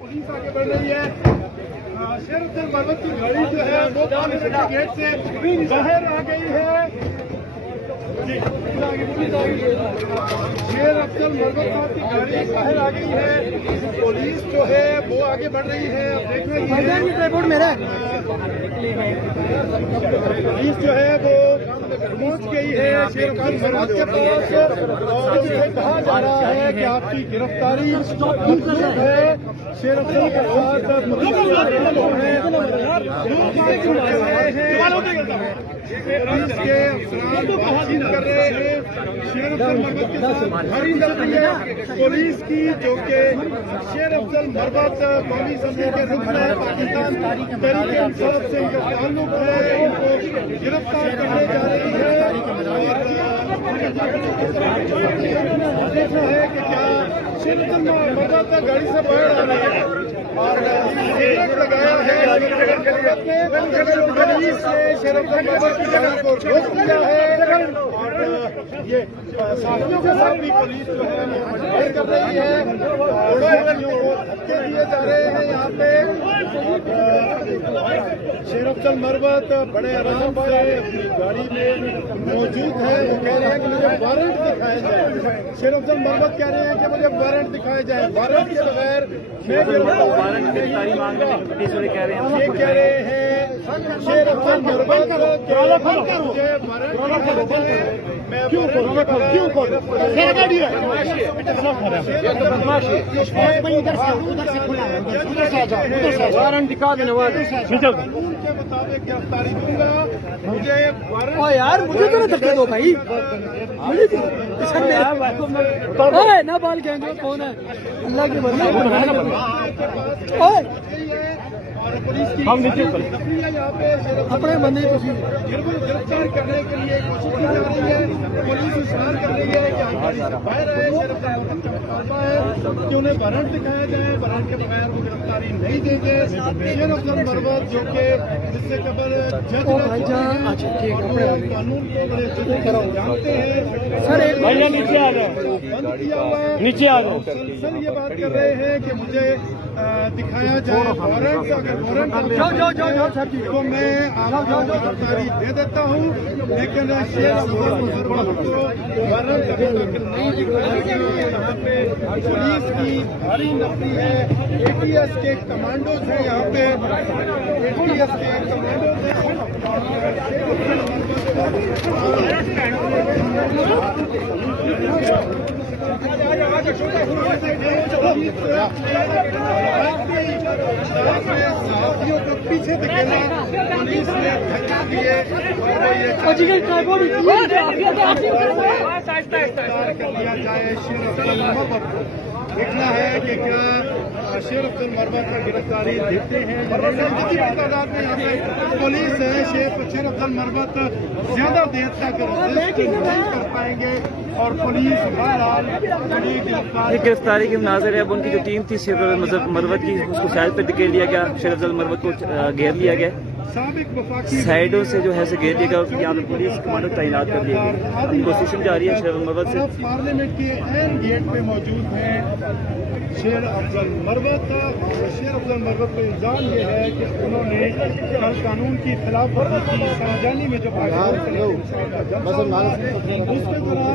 Police आगे बढ़ रही है। शेर अफजल मरवत की गाड़ी जो है वो गेट से बाहर आ गई है। शेर अफजल मरवत साहब की गाड़ी बाहर आ गई है। पुलिस जो है वो आगे बढ़ रही है। अब देख रही है पुलिस जो है वो पहुंच गई है शेर अफजल मरवत के पास और कहा जा रहा है कि आपकी गिरफ्तारी है। शेर अफजल के साथ पुलिस के अफसरान बातचीत कर रहे हैं। शेर अफजल मरवत के साथ भारी चल रही है पुलिस की, जो कि शेर अफजल मरवत कौमी असम्बली के रुकन है, पाकिस्तान तहरीक इंसाफ से इनका ताल्लुक है, इनको गिरफ्तार करने जा रही है। और देखना है कि क्या शेर अफजल मरवत गाड़ी से बाहर आ रही है और लगाया है पुलिस ने शेर अफजल मरवत की गाड़ी को रोक दिया है। और ये साथियों के साथ भी पुलिस जो है मजबूर कर रही है। धक्के दिए जा रहे हैं यहाँ पे। शेर अफजल मरवत बड़े आराम से अपनी गाड़ी में मौजूद है। वो कह रहे हैं कि मुझे वारंट दिखाया जाए। शेर अफजल मरवत कह रहे हैं कि मुझे वारंट दिखाया जाए, वारंट के बगैर मैं वारंट गिरफ्तारी मांग रहे हैं। ये कह रहे हैं शेर अफजल मरवत मुझे वारंट मैं वारंट दिखा देने वाले के मुताबिक गिरफ्तारी दूंगा। मुझे यार मुझे तो ना धक्के दो भाई, मुझे ना बाल कहेंगे कौन है अल्लाह के बंदे और पुलिस की हम नीचे यहाँ पे अपने बंदे गिरफ्तार करने के लिए कोशिश की जा रही है। पुलिस इशार कर रही है कि गाड़ी से बाहर है। शेर अफजल मरवत का मुतालबा है कि उन्हें वारंट दिखाया जाए, वारंट के बगैर वो गिरफ्तारी नहीं देंगे। शेर अफजल मरवत जो कि जिससे कबल जज कानून को बड़े अच्छे जानते हैं सर, नीचे आ जाओ, बंद किया हुआ है, नीचे आ जाओ। सर ये बात कर रहे हैं कि मुझे दिखाया जाए वारंट, अगर वारंट तो मैं आपको गिरफ्तारी दे देता हूँ, लेकिन शेर अफजल मरवत को वारंट अभी तक नहीं दिखाया गया। यहाँ पे पुलिस की भारी नफरी है। ATS के कमांडोज हैं यहाँ पे, ATS के कमांडोज हैं। साथियों को पीछे धकेला, पुलिस ने धक्का दिए और कर लिया जाए शेर अफजल मरवत को। देखना है कि क्या शेर अफजल मरवत का गिरफ्तारी देते हैं। तादाद में यहाँ पे पुलिस है। शेर अफजल मरवत ज्यादा देर तक नहीं कर पाएंगे और पुलिस बहरहाल गिरफ्तारी के मुनाज़र है। अब उनकी जो टीम थी शेर अफजल मरवत की, उसको साइड पर धकेल लिया गया। शेर अफजल मरवत को घेर लिया गया, साइडों से जो है से घेर लिया गया। यहाँ पर पुलिस कमांडो तैनात कर दिए गए। अभी कोशिश जारी है शेर अफजल मरवत से। पार्लियामेंट के एन गेट पे मौजूद है शेर अफजल मरवत। शेर अफजल मरवत को इल्जाम ये है कि उन्होंने कल कानून की खिलाफ वर्जी की संजानी में जो उसके दौरान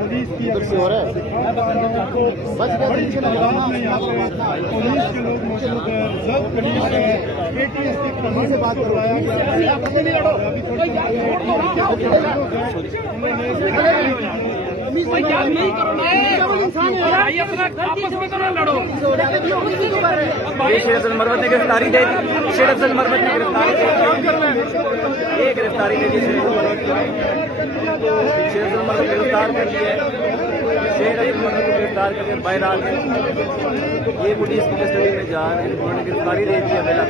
पुलिस की पुलिस के लोग मौजूद है। सब पुलिस है, ATS के कमांड से बात करवाया गया। शेर अफजल मरवत ने गिरफ्तारी दे दी। शेर अफजल मरवत ने गिरफ्तारी दे दी। ये गिरफ्तारी दे दी। शेर अफजल मरवत गिरफ्तार कर लिया। शेर अफजल मरवत को गिरफ्तार करके बाहर आ गए। ये पुलिस की कस्टडी में जा रहे हैं। उन्होंने गिरफ्तारी दे दी है पहला।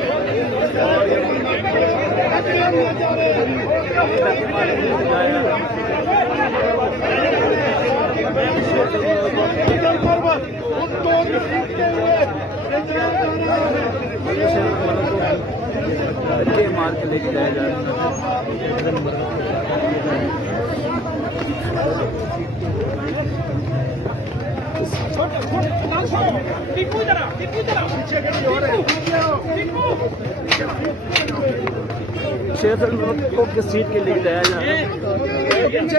बच्चे मार के लेके जाया जा रहा है। शेर को किस सीट के लिए जाया जा रहा है?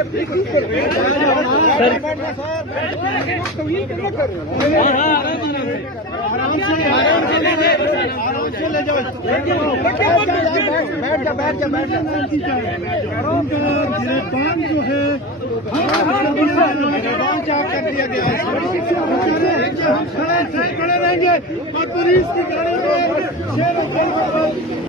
गिरफ्तार जो है कर दिया गया है। हम खड़े रहेंगे और पुलिस की गाड़ी में